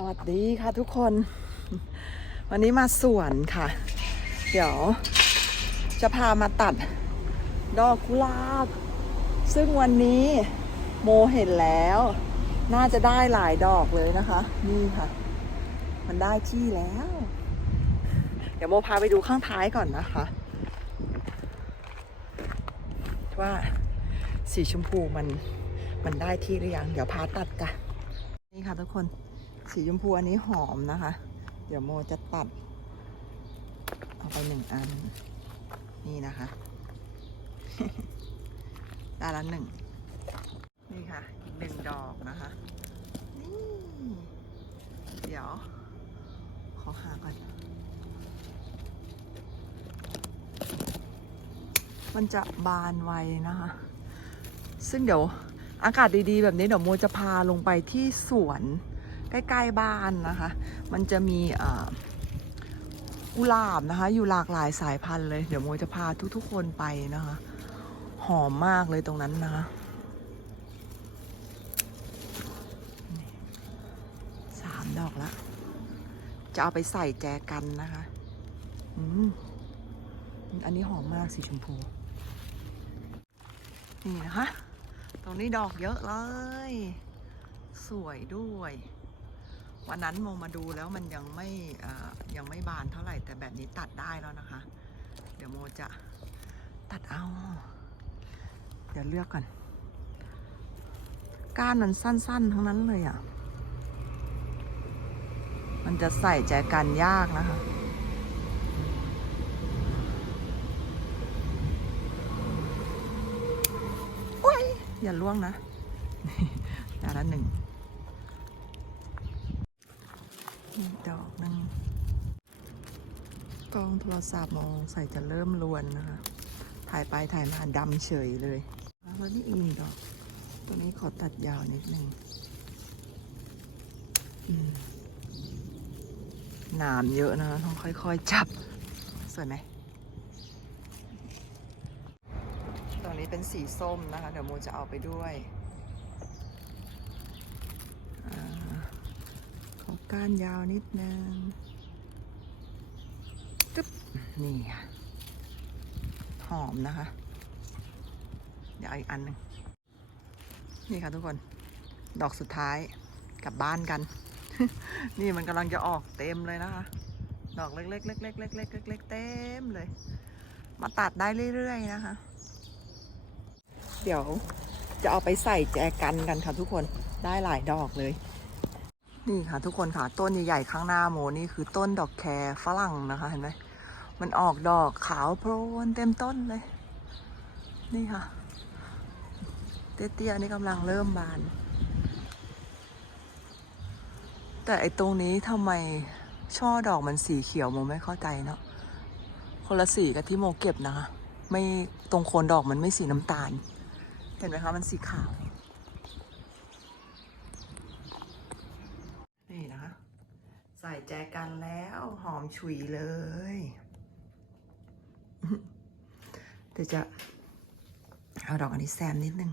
สวัสดีค่ะทุกคน วันนี้มาสวนค่ะ เดี๋ยว จะพามาตัดดอกกุหลาบ ซึ่งวันนี้โมเห็นแล้ว น่าจะได้หลายดอกเลยนะคะ นี่ค่ะ มันได้ที่แล้ว เดี๋ยวโมพาไปดูข้างท้ายก่อนนะคะ ว่าสีชมพูมันมันได้ที่หรือยัง เดี๋ยวพาตัดกันนี่ค่ะทุกคน สีชมพูอันนี้หอมนะคะ เดี๋ยวโมจะตัด เอาไปหนึ่งอัน นี่นะคะ ได้ละหนึ่ง นี่ค่ะ อีกหนึ่งดอกนะคะ นี่ เดี๋ยว ขอหาก่อน มันจะบานไวนะคะ ซึ่งเดี๋ยวอากาศดีๆ แบบนี้เดี๋ยวโมจะพาลงไปที่สวน ใกล้ๆบ้านนะคะ มันจะมีกุหลาบนะคะ อยู่หลากหลายสายพันธุ์เลย เดี๋ยวโมจะพาทุกๆคนไปนะคะ หอมมากเลยตรงนั้นนะคะสามดอกละจะเอาไปใส่แจกันนะคะอืมอันนี้หอมมากสีชมพู นี่นะคะ ตรงนี้ดอกเยอะเลย สวยด้วย วันนั้นโมมาดูแล้วมันยังไม่ยังไม่บานเท่าไหร่ แต่แบบนี้ตัดได้แล้วนะคะ เดี๋ยวโมจะตัดเอา เดี๋ยวเลือกก่อน ก้านมันสั้นๆ ทั้งนั้นเลยอะ่ะ มันจะใส่แจกันยากนะคะอุ้ยอย่าล่วงนะอย่าละหนึ่ง อีกดอกนึงกล้องโทรศัพท์มองใส่จะเริ่มลวนนะคะ ถ่ายไปถ่ายมาดำเฉยเลย แล้วนี่อีกหนึ่งดอก ตัวนี้ขอตัดยาวนิดนึงหนามเยอะนะต้องค่อยๆจับ สวยไหมตรงนี้เป็นสีส้มนะคะ เดี๋ยวโมจะเอาไปด้วย อาขอก้านยาวนิดนึงตึ๊บนี่ค่ะหอมนะคะ เดี๋ยวอีกอันหนึ่งนี่ค่ะทุกคน ดอกสุดท้ายกลับบ้านกัน นี่มันกำลังจะออกเต็มเลยนะคะ ดอกเล็กๆเล็กๆเล็กๆเล็กๆเต็มเลย มาตัดได้เรื่อยๆนะคะ เดี๋ยวจะเอาไปใส่แจกันกันค่ะทุกคนได้หลายดอกเลย นี่ค่ะทุกคนค่ะต้นใหญ่ๆข้างหน้าโมนี่คือต้นดอกแครฝรั่งนะคะเห็นไหมมันออกดอกขาวโพลนเต็มต้นเลย นี่ค่ะ เตี้ยๆนี่กำลังเริ่มบาน แต่ไอตรงนี้ทำไมช่อดอกมันสีเขียวโมไม่เข้าใจเนาะคนละสีกับที่โมเก็บนะคะ ไม่ตรงโคนดอกมันไม่สีน้ำตาล เห็นไหมคะมันสีขาว นี่นะคะ ใส่ใจกันแล้วหอมฉุยเลย เดี๋ยวจะเอาดอกอันนี้แซมนิดนึง